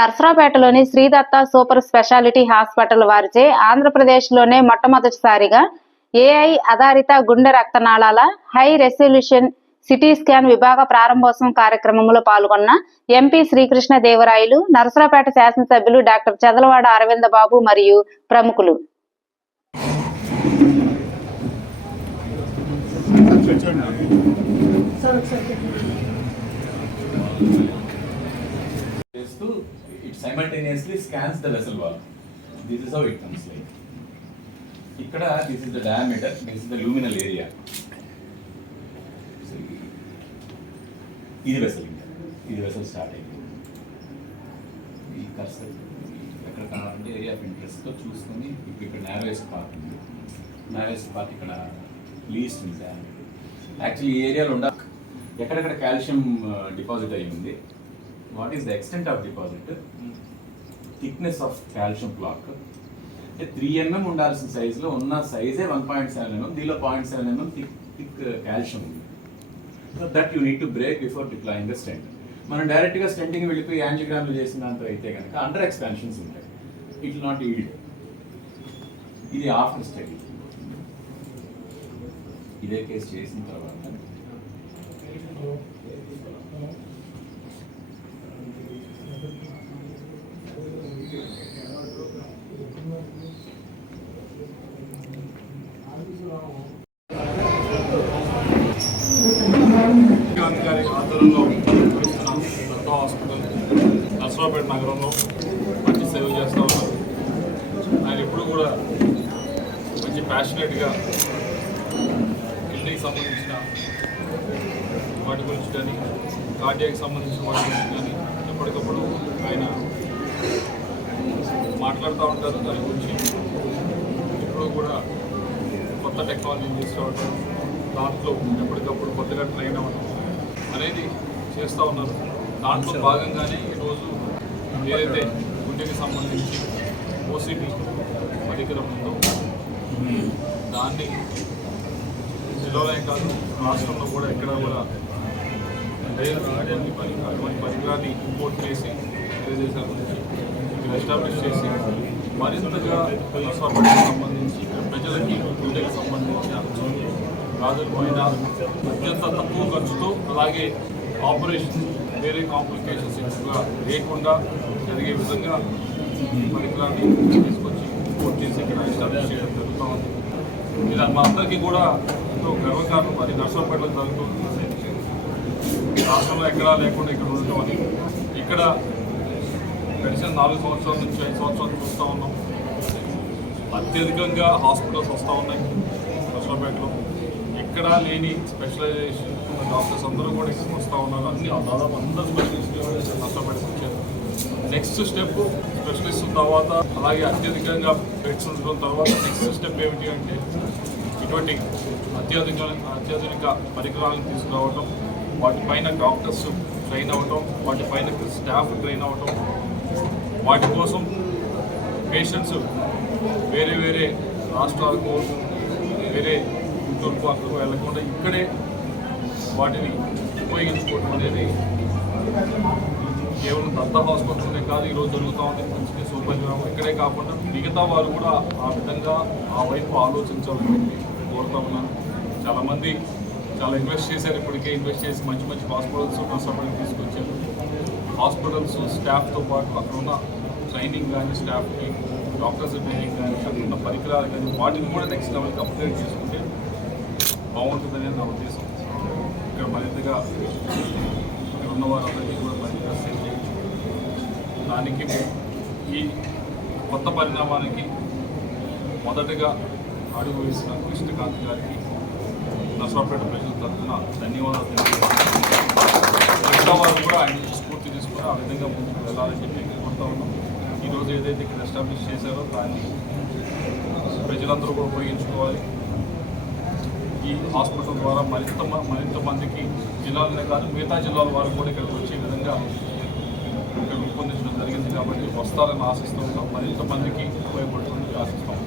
నర్సరావుపేటలోని Sridatta super speciality hospital వారిచే ఆంధ్రప్రదేశ్లోనే మొట్టమొదటిసారిగా ఏఐ ఆధారిత గుండె రక్తనాళాల హై రెసల్యూషన్ సిటీ స్కాన్ విభాగ ప్రారంభోత్సవం కార్యక్రమంలో పాల్గొన్న ఎంపీ శ్రీకృష్ణదేవరాయలు, నర్సరావుపేట శాసనసభ్యులు డాక్టర్ చదలవాడ అరవింద బాబు మరియు ప్రముఖులు. It simultaneously scans the vessel wall. This is how it comes like. Ikkada, this is the diameter, this is the luminal area. This vessel starting. This cursor, area of interest to choose the narrowest part. Narrowest part least in there. Actually, area lunda calcium deposit ayundi. What is the extent of deposit? Thickness of calcium block. 3 mm ఉండాల్సిన సైజులో ఉన్న సైజే 1.7 mm, దీనిలో 0.7 mm thick calcium ఉంది. So that you need to break before deploying the stent. మనం డైరెక్ట్గా stenting వెళ్ళిపోయి యాంజియోగ్రామ్లు చేసినంత అయితే కనుక అండర్ ఎక్స్పాన్షన్స్ ఉంటాయి. It will not yield. ఇది ఆఫ్టర్ స్టడీ. ఇదే కేసు చేసిన తర్వాత గారి ఆధ్వర్యంలో దత్త హాస్పిటల్ నర్సరావుపేట నగరంలో మంచి సేవ చేస్తూ ఉన్నారు. ఆయన ఎప్పుడు కూడా మంచి ప్యాషనేట్గా కిడ్నీకి సంబంధించిన వాటి గురించి కానీ, కార్డియాకి సంబంధించిన వాటి గురించి కానీ ఎప్పటికప్పుడు ఆయన మాట్లాడుతూ ఉంటారు. దాని గురించి ఎప్పుడు కూడా కొత్త టెక్నాలజీ తీసుకోవడం, దాంట్లో ఎప్పటికప్పుడు కొత్తగా ట్రైన్ అవ్వడం అనేది చేస్తూ ఉన్నారు. దాంట్లో భాగంగానే ఈరోజు ఏదైతే గుండెకి సంబంధించి ఓసిటీ పరికరం ఉందో దాన్ని జిల్లాలో కాదు రాష్ట్రంలో కూడా ఎక్కడ కూడా అటువంటి పరికరాన్ని ఇంపోర్ట్ చేసి వేరే దేశాల నుంచి ఇక్కడ ఎస్టాబ్లిష్ చేసి మరింతగా నర్సరావుపేటకు సంబంధించి ప్రజలకి గుండెకి సంబంధించిన రాజులమైన అత్యంత తక్కువ ఖర్చుతో, అలాగే ఆపరేషన్ వేరే కాంప్లికేషన్స్ ఎక్కువగా లేకుండా జరిగే విధంగా పరికరాన్ని తీసుకొచ్చి ఇంపోర్ట్ చేసి ఇక్కడ ఎస్టాబ్లిష్ చేయడం జరుగుతూ ఉంది. ఇది మా అందరికీ కూడా ఎంతో గర్వకారణం. అది నర్సరావుపేటలో జరుగుతుంది. రాష్ట్రంలో ఎక్కడా లేకుండా ఇక్కడ ఉండటం అని ఇక్కడ గడిచిన 4 సంవత్సరాల నుంచి 5 సంవత్సరాలు చూస్తూ ఉన్నాం. అత్యధికంగా హాస్పిటల్స్ వస్తూ ఉన్నాయి నర్సరావుపేటలో. ఎక్కడా లేని స్పెషలైజేషన్ ఉన్న డాక్టర్స్ అందరూ కూడా ఇక్కడికి వస్తూ ఉన్నారు. అన్ని దాదాపు అందరూ స్పెషలిస్టులు నర్సరావుపేటకు వచ్చారు. నెక్స్ట్ స్టెప్ స్పెషలిస్ట్ తర్వాత, అలాగే అత్యధికంగా బెడ్స్ ఉండడం తర్వాత నెక్స్ట్ స్టెప్ ఏమిటి అంటే ఇటువంటి అత్యాధునిక పరికరాలను తీసుకురావటం, వాటిపైన డాక్టర్స్ ట్రైన్ అవ్వటం, వాటిపైన స్టాఫ్ ట్రైన్ అవ్వటం, వాటి కోసం పేషెంట్స్ వేరే వేరే రాష్ట్రాలకు, వేరే గుంటూరుకు అక్కడికి వెళ్ళకుండా ఇక్కడే వాటిని ఉపయోగించుకోవడం అనేది కేవలం దత్త హాస్పిటల్నే కాదు ఈరోజు జరుగుతూ ఉంది. మంచి సూపర్ ఇక్కడే కాకుండా మిగతా వారు కూడా ఆ విధంగా ఆ వైపు ఆలోచించాలని కోరుతా ఉన్నాను. చాలామంది చాలా ఇన్వెస్ట్ చేశారు. ఇప్పటికే ఇన్వెస్ట్ చేసి మంచి మంచి హాస్పిటల్స్ నర్సరావుపేటకి తీసుకొచ్చారు. హాస్పిటల్స్ స్టాఫ్తో పాటు అక్కడ ఉన్న ట్రైనింగ్ కానీ, స్టాఫ్కి డాక్టర్స్ ట్రైనింగ్ కానీ, అక్కడ ఉన్న పరికరాలు కానీ వాటిని కూడా నెక్స్ట్ లెవెల్కి అప్గ్రేడ్ చేసుకుంటే బాగుంటుందని నా ఉద్దేశం. ఇక్కడ మరింతగా ఇక్కడ ఉన్న వారందరికీ కూడా మరింతగా సేవ్ చేయొచ్చు. దానికి ఈ కొత్త పరిణామానికి మొదటగా అడుగు వేసిన కృష్ణకాంత్ గారికి నర్సరావుపేట ప్రజల తరఫున ధన్యవాదాలు తెలియజేస్తున్నాను. మిగతా వారు కూడా ఆయన స్ఫూర్తి తీసుకుని ఆ విధంగా ముందుకు వెళ్ళాలని చెప్పి కోరుతా ఉన్నాం. ఈరోజు ఏదైతే ఇక్కడ ఎస్టాబ్లిష్ చేశారో దాన్ని ప్రజలందరూ కూడా ఉపయోగించుకోవాలి. ఈ హాస్పిటల్ ద్వారా మరింత మందికి జిల్లాలనే కాదు మిగతా జిల్లాల వారు కూడా ఇక్కడికి వచ్చే విధంగా ఇక్కడ రూపొందించడం జరిగింది. కాబట్టి వస్తారని ఆశిస్తూ ఉంటాం. మరింత మందికి ఉపయోగపడుతుందని ఆశిస్తాం.